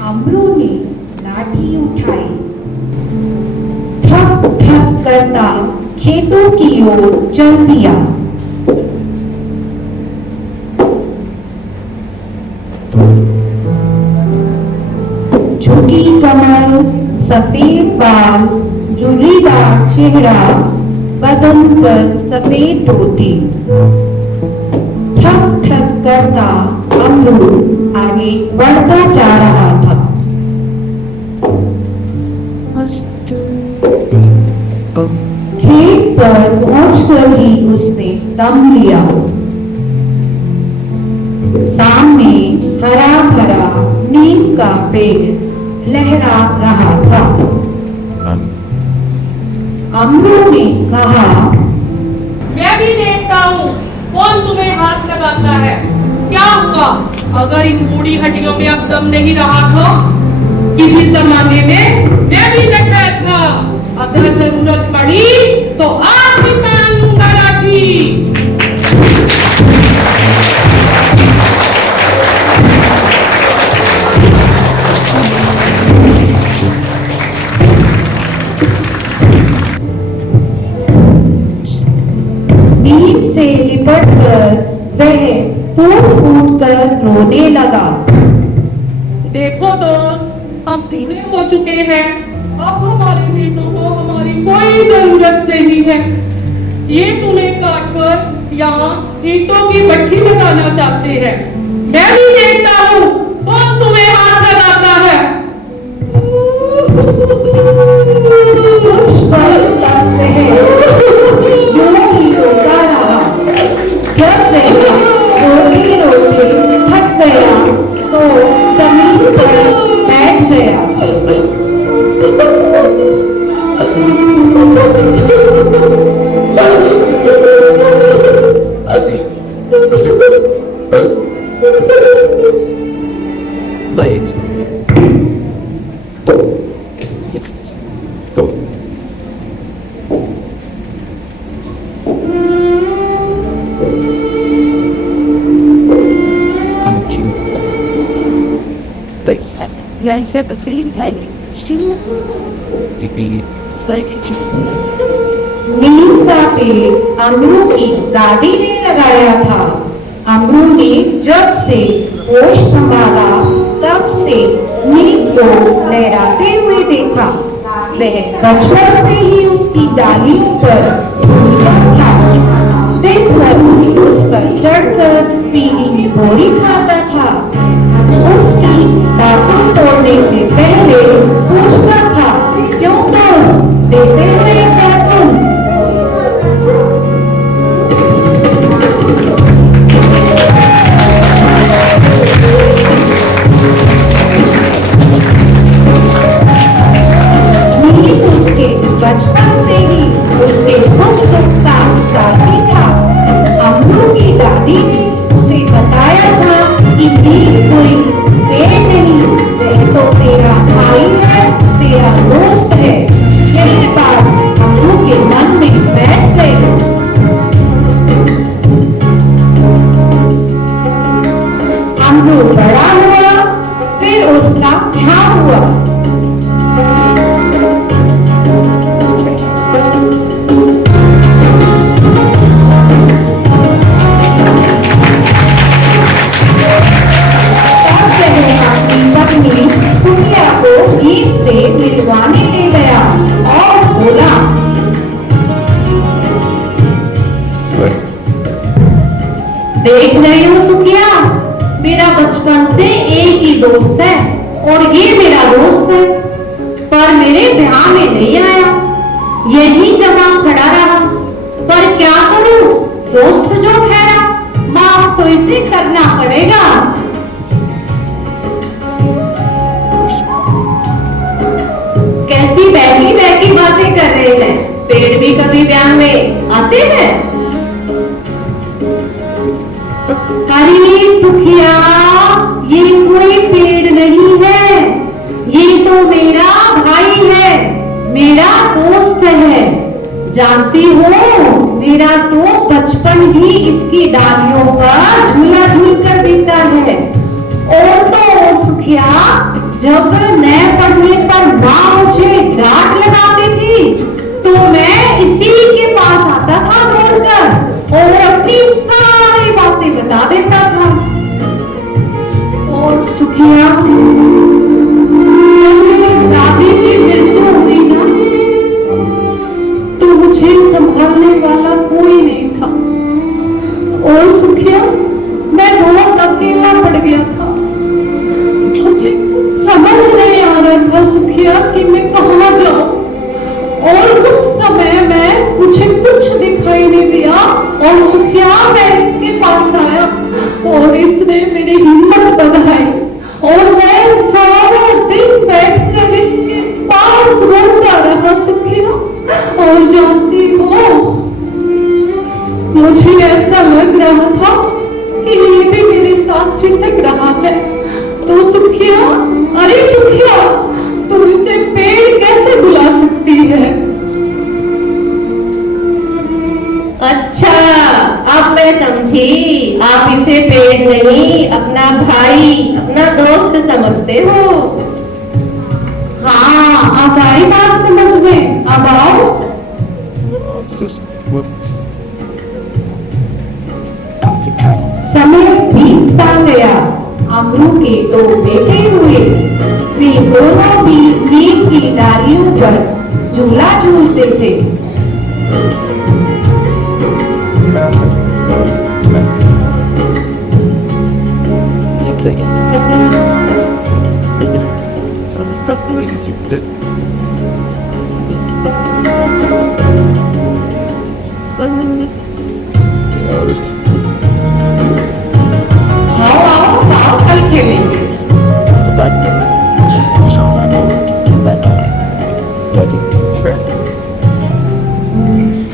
अमरू ने लाठी उठाई, ठक ठक करता खेतों की ओर चल दिया। झुकी कमर, सफेद बाल, झुर्रीदार चेहरा, बदन पर सफेद धोती। ठक ठक करता अमरू आगे बढ़ता जा रहा था। खेत पर पहुंचकर ही उसने दम लिया। सामने हरा भरा नीम का पेड़ लहरा रहा था। अमरू ने कहा, मैं भी देखता हूँ कौन तुम्हें हाथ लगाता है। क्या हुआ अगर इन बूढ़ी हड्डियों में अब दम नहीं रहा तो? किसी जमाने में मैं भी डकैत था, अगर जरूरत पड़ी तो आज भी तान लूंगा लाठी। नीम से लिपट कर वह फूट कर रोने लगा। देखो दोस्त, हम बूढ़े हो चुके हैं, अब हमारे बेटों को हमारी कोई जरूरत नहीं है। ये तुम्हें काटकर यहाँ ईंटों की भट्ठी लगाना चाहते हैं। मैं भी देखता हूँ कौन तुम्हें हाथ लगाता है। कुछ पल तक वह यूं ही रोता रहा। जब वह रोते रोते थक गया तो जमीन पर बैठ गया। नीम का पेड़ अमरू की दादी ने लगाया था। अमरू ने जब से होश संभाला तब से नीम को लहराते हुए देखा। वह बचपन से ही उसकी डालियों पर था। दिन भर उस पर चढ़कर पीली बोरी खाता था। उसकी दातुन तोड़ने से पहले पूछता था, क्यों दोस्त देते हुए दातुन? नीम उसके बचपन से ही उसके सुख दुख का साथी था। अमरू की दादी ने उसे बताया था कि नीम कोई पेड़ नहीं, वह तो तेरा भाई है, तेरा दोस्त है। यही बात अमरू के मन में बैठ गई। अमरू बड़ा हुआ, फिर उसका क्या हुआ? मिलवाने ले गया और बोला, देख रहे हो सुखिया, मेरा बचपन से एक ही दोस्त है और ये मेरा दोस्त है, पर मेरे ब्याह में नहीं आया। यही जमा खड़ा रहा, पर क्या करूं, दोस्त जो ठहरा, माफ तो इसे करना पड़ेगा। कैसी बैठी बैठी बातें कर रहे हैं, पेड़ भी कभी ब्याह में आते हैं? अरे सुखिया, ये कोई पेड़ नहीं है, ये तो मेरा भाई है, मेरा दोस्त है। जानती हो, मेरा तो बचपन ही इसकी डालियों पर झूला झूल कर बीता है। और तो और सुखिया, जब मैं पढ़ने पर माँ मुझे डांट लगाती थी तो मैं इसी के पास आता था दौड़कर और अपनी सारी बातें बता देता था। और सुखिया, जब मेरी दादी की मृत्यु हुई ना तो मुझे संभालने वाला कोई नहीं था और सुखिया मैं बहुत अकेला पड़ गया था। मुझे समझ नहीं आ रहा था सुखिया कि मैं कहाँ जाऊं और उस समय में मुझे कुछ दिखाई नहीं दिया और सुखिया मैं इसके पास आया और इसने मेरी हिम्मत बढ़ाई और मैं सारा दिन बैठकर इसके पास रोता रहा सुखिया। और जानती हो मुझे ऐसा लग रहा था कि ये भी मेरे साथ खिसक रहा है। तो सुखिया, अरे सुखिया, तुम इसे पेड़ कैसे बुला सकती है? अच्छा, अब मैं समझी। आप इसे पेड़ नहीं, अपना भाई, अपना दोस्त समझते हो। हाँ, अब आई बात समझ में। अब आओ। समय बीतता गया। अमरू के दो बेटे हुए। वे दोनों भी नीम की डालियों पर झूला झूलते थे। आओ आओ, आओ कल खेलेंगे।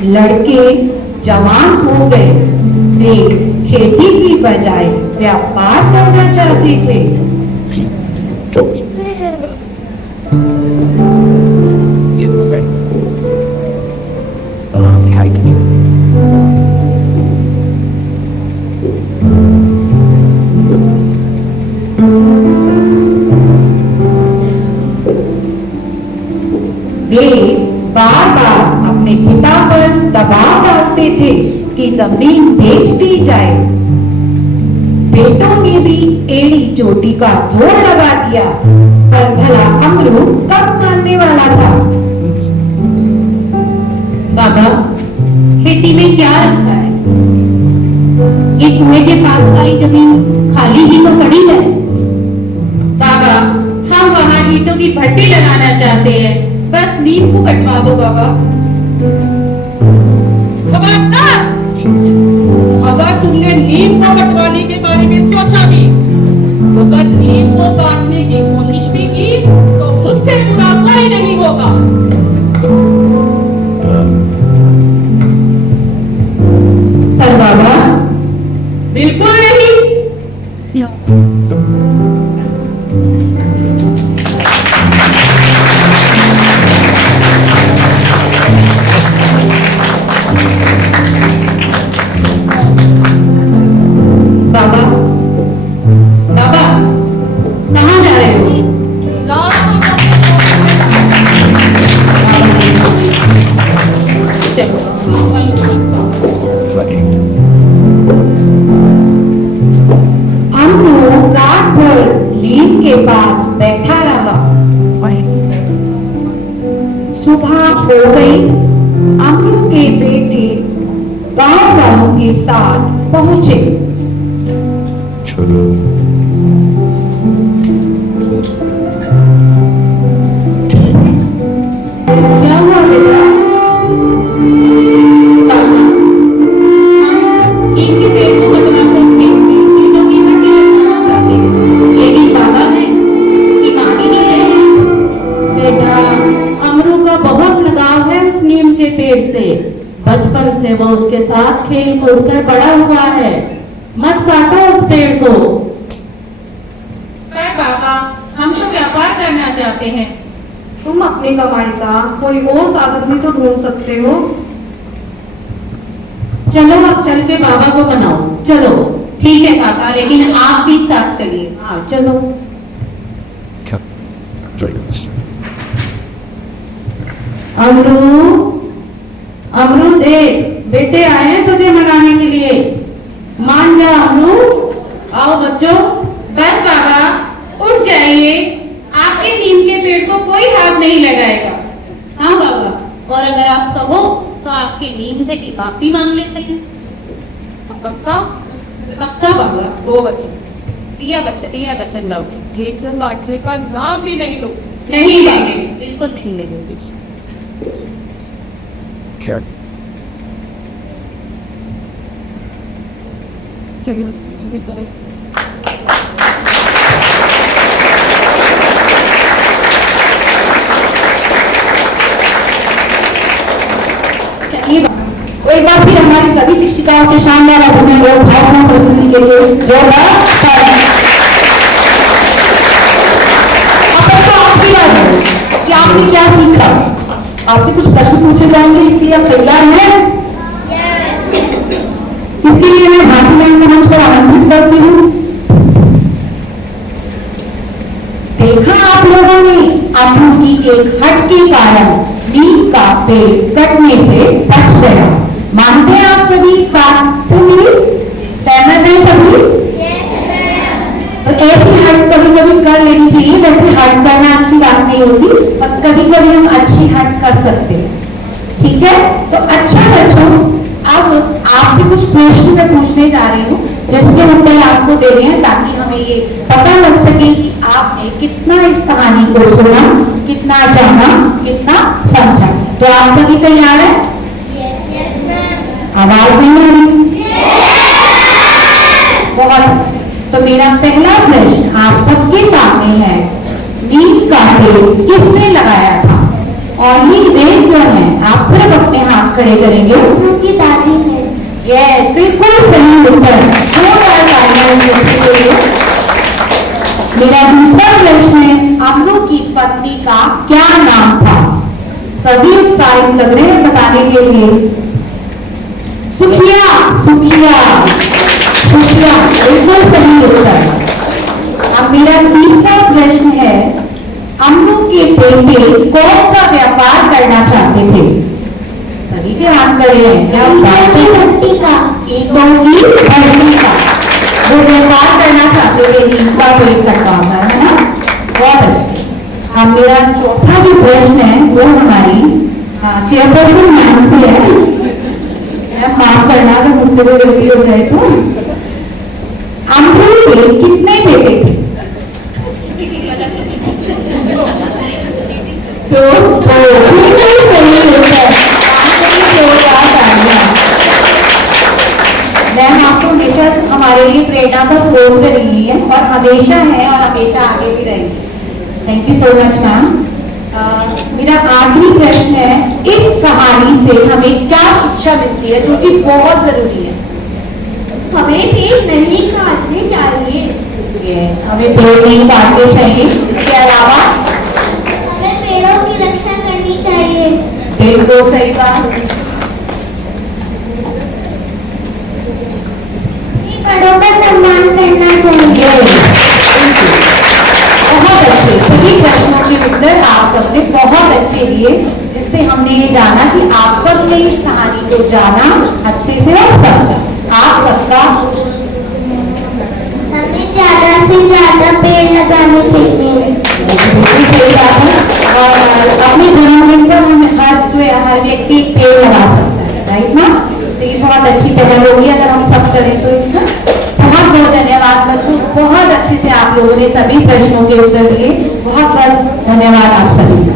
लड़के जवान हो गए। वे खेती की बजाय व्यापार करना चाहते थे। वे बार बार अपने पिता पर दबाव डालते थे कि जमीन बेच दी जाए। बेटों ने भी एड़ी चोटी का जोर लगा दिया, पर भला अमरू कब मानने वाला था। बाबा, खेती में क्या रखा है? ये कुएं के पास वाली जमीन खाली ही तो पड़ी है। बाबा, हम वहाँ ईंटों की भट्टी लगाना चाहते हैं, बस नीम को कटवा दो बाबा। खबरदार, अगर तुमने नीम को कटवाने के बारे में सोचा भी, तो अगर नीम को काटने की कोशिश भी की, तो उससे बुरा कोई नहीं होगा। पर बाबा, बिल्कुल नहीं। बाबा, बाबा, कहाँ जा रहे हो? अमरू रात भर नीम के पास बैठा रहा। सुबह हो गई। अमरू के बेटे गांव वालों के साथ पहुंचे। क्या हुआ बेटा? इनके पेड़ को कटवा सकते, ईंटों की भट्टी लगाना चाहते, लेकिन बाबा ने कि मानी नहीं है। बेटा, अमरू का बहुत लगाव है उस नीम के पेड़ से। बचपन से वो उसके साथ खेल कूद कर बड़ा हुआ है। मत काटो उस पेड़ को। पर बाबा, हम तो व्यापार करना चाहते हैं। तुम अपनी कमाई का कोई और साधन भी तो ढूंढ सकते हो। चलो अब चल के बाबा को मनाओ। चलो। ठीक है काका, लेकिन आप भी साथ चलिए। हाँ चलो। Cut. अमरू देख, बेटे आए हैं तुझे मनाने के लिए। मान जा अमरू। आओ बच्चों। बस बाबा, उठ जाइए। आपके नीम के पेड़ को कोई हाथ नहीं लगाएगा। हाँ बाबा, और अगर आप कहो तो आपके नींद से माफी मांग लेते हैं। पक्का? पक्का बाबा। वो बच्चे दिया बच्चे लो। ठीक है, लाइट का नाम भी नहीं लो। नहीं लेंगे। बिल्कुल नहीं लगेगी। चलिए एक बार फिर हमारी सभी शिक्षिकाओं के शानदार अभिनय और भावपूर्ण प्रस्तुति के लिए जोरदार तालियां। अब ऐसा आपकी बात है कि आपने क्या सीखा। आपसे कुछ प्रश्न पूछे जाएंगे, इसके लिए आप तैयार हैं? इसके लिए मैं भारती मैम को मंच पर आमंत्रित करती हूँ। देखा आप लोगों ने अमरू की एक हट के कारण नीम का पेड़ कटने से बच गया। मानते हैं आप सभी इस बात से? सहमत हैं सभी? तो ऐसी हट कभी कभी कर लेनी चाहिए। वैसे हट करना अच्छी बात नहीं होती, पर कभी कभी हम अच्छी हट कर सकते हैं। ठीक है, तो अच्छा बच्चों, अब आपसे कुछ प्रश्न मैं पूछने जा रही हूँ जिसके उत्तर आपको देने हैं, ताकि हमें ये पता लग सके कि आपने कितना इस कहानी को सुना, कितना जाना, कितना समझा। तो आप सभी तैयार हैं? आवाज नहीं आ रही? बहुत अच्छे। तो मेरा पहला प्रश्न आप सबके सामने है, नीम का पेड़ किसने लगाया था? और ये रेस जो है, आप सिर्फ अपने हाथ खड़े करेंगे। उनकी दादी ने। यस, बिल्कुल सही उत्तर। मेरा दूसरा प्रश्न है, अमरू की पत्नी का क्या नाम था? सभी उत्साहित लग रहे हैं बताने के लिए। सुखिया, सुखिया, सुखिया, बिल्कुल सही उत्तर। अब मेरा तीसरा प्रश्न है, अमरू के बेटे कौन सा व्यापार करना चाहते थे? सभी के हाथ खड़े हैं। क्या भट्टी का। ईंटों की भट्टी का वो व्यापार करना चाहते थे, नीम का पेड़ कटवाकर, है ना? बहुत अच्छे। अब मेरा चौथा जो प्रश्न है वो हमारी चेयरपर्सन मैम से है। माफ करना अगर मुझसे कोई गलती हो जाए तो। अमरू के कितने बेटे थे? मैम आपको हमेशा हमारे लिए प्रेरणा का स्रोत रही है और हमेशा है और हमेशा आगे भी रहेंगे। Thank you so much ma'am. मेरा आखिरी प्रश्न है, इस कहानी से हमें क्या शिक्षा मिलती है जो कि बहुत जरूरी है? हमें पेड़ नहीं काटने चाहिए। यस, हमें पेड़ नहीं काटने चाहिए। इसके अलावा हमें पेड़ों की रक्षा करनी चाहिए। बिल्कुल सही बात। बड़ों का सम्मान करना चाहिए। बहुत अच्छे सभी प्रश्नों के उत्तर आप सबने बहुत अच्छे दिए, जिससे हमने ये जाना कि आप सबने इस कहानी को जाना अच्छे से और समझा। आप सबका हमें ज्यादा से ज्यादा पेड़ लगाने चाहिए। बिल्कुल सही बात है। और अपने जन्मदिन पर हर व्यक्ति एक पेड़ लगा सकता है, राइट ना? तो ये बहुत अच्छी पहल होगी अगर हम सब करें तो। इसमें बहुत बहुत धन्यवाद बच्चों। बहुत अच्छे से आप लोगों ने सभी प्रश्नों के उत्तर दिए। बहुत बहुत धन्यवाद आप सभी का।